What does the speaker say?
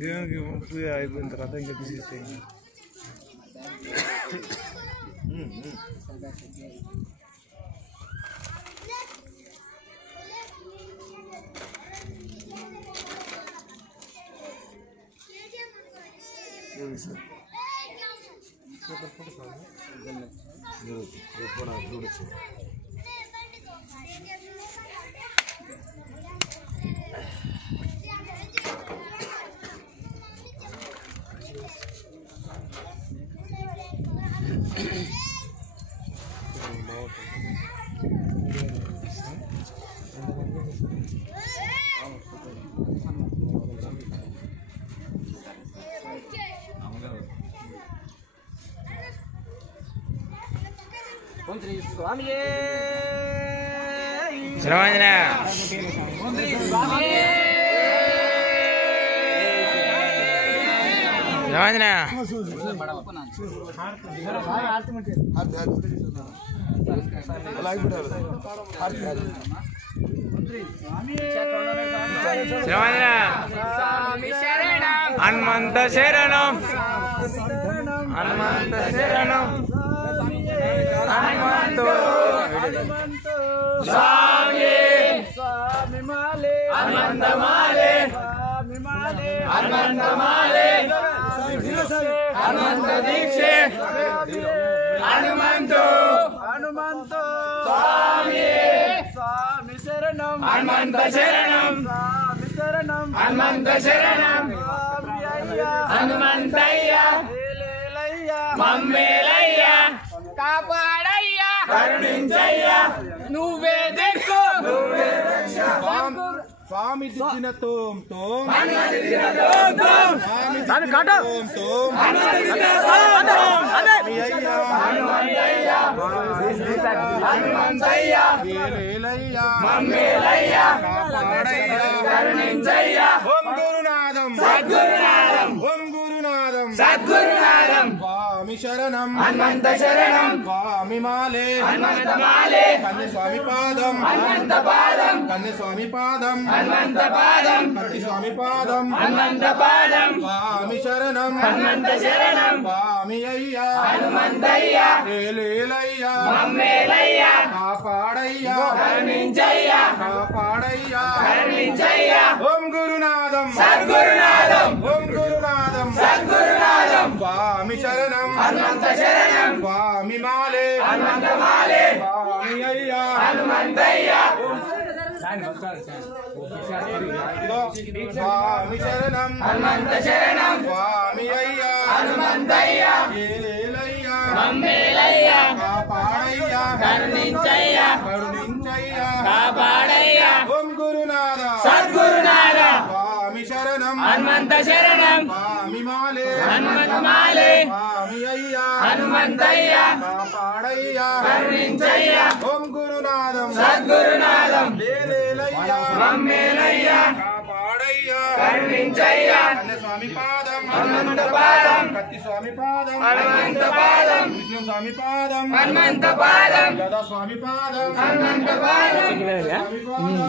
దేవునికి పూజ అయిపోయిన తర్వాత ఇంకా తీసేస్తాయి. హనుమంత శరణం హనుమంత శరణం హనుమంతో స్వామి స్వామి మాలే హనుమంత మాలే స్వామి మాలే హనుమంత మాలే హనుమంత దీక్షే హనుమంతో హనుమంతో స్వామి స్వామి శరణం హనుమంత శరణం స్వామి శరణం హనుమంత శరణం హనుమంతయ్య మమ్మేలయ్యా కాపాడయ్యా కరుణించయ్యా నువ్వే దిక్కు నువ్వే రక్ష స్వామి దిద్దిన తోం తోం స్వామి కాట తోం హనుమంతయ్యా హనుమంతయ్యా ఏలేలయ్యా మమ్మేలయ్యా కాపాడయ్యా కరుణించయ్యా ఓం గురునాథం సద్గురునాథం ఓం గురునాథం సద్గురునాథం స్వామి శరణం హనుమంత శరణం స్వామి మాలే హనుమంత మాలే కన్య స్వామి పాదం హనుమంత పాదం కన్య స్వామి పాదం హనుమంత పాదం కన్య స్వామి పాదం హనుమంత పాదం స్వామి శరణం హనుమంత శరణం స్వామి అయ్యా హనుమంతయ్యా ఏలేలయ్యా మమ్మేలయ్యా కాపాడయ్యా కరుణించయ్యా కాపాడయ్యా కరుణించయ్యా ఓం గురునాథం సద్గురునాథం ఓం గురునాథం సద్గురునాథం స్వామి శరణం హనుమంత శరణం స్వామి మాలే హనుమంత మాలే స్వామి అయ్యా హనుమంతయ్యా స్వామి శరణం హనుమంత శరణం స్వామి అయ్యా హనుమంతయ్యా ఏలేలయ్యా మమ్మేలయ్యా కాపాడయ్యా కరుణించయ్యా కరుణించయ్యా కాపాడయ్యా ఓం గురునాథ సద్గురునాథ స్వామి శరణం హనుమంత శరణం స్వామి మాలే హనుమంత మాలే స్వామి అయ్యా హనుమంతయ్యా కాపాడయ్యా కరుణించయ్యా ఓం గురునాథం సద్గురునాథం ఏలేలయ్యా మమ్మేలయ్యా కాపాడయ్యా కరుణించయ్యా స్వామి పాదం హనుమంత పాదం కత్తి స్వామి పాదం హనుమంత పాదం విష్ణు స్వామి పాదం హనుమంత పాదం గదా స్వామి పాదం హనుమంత పాదం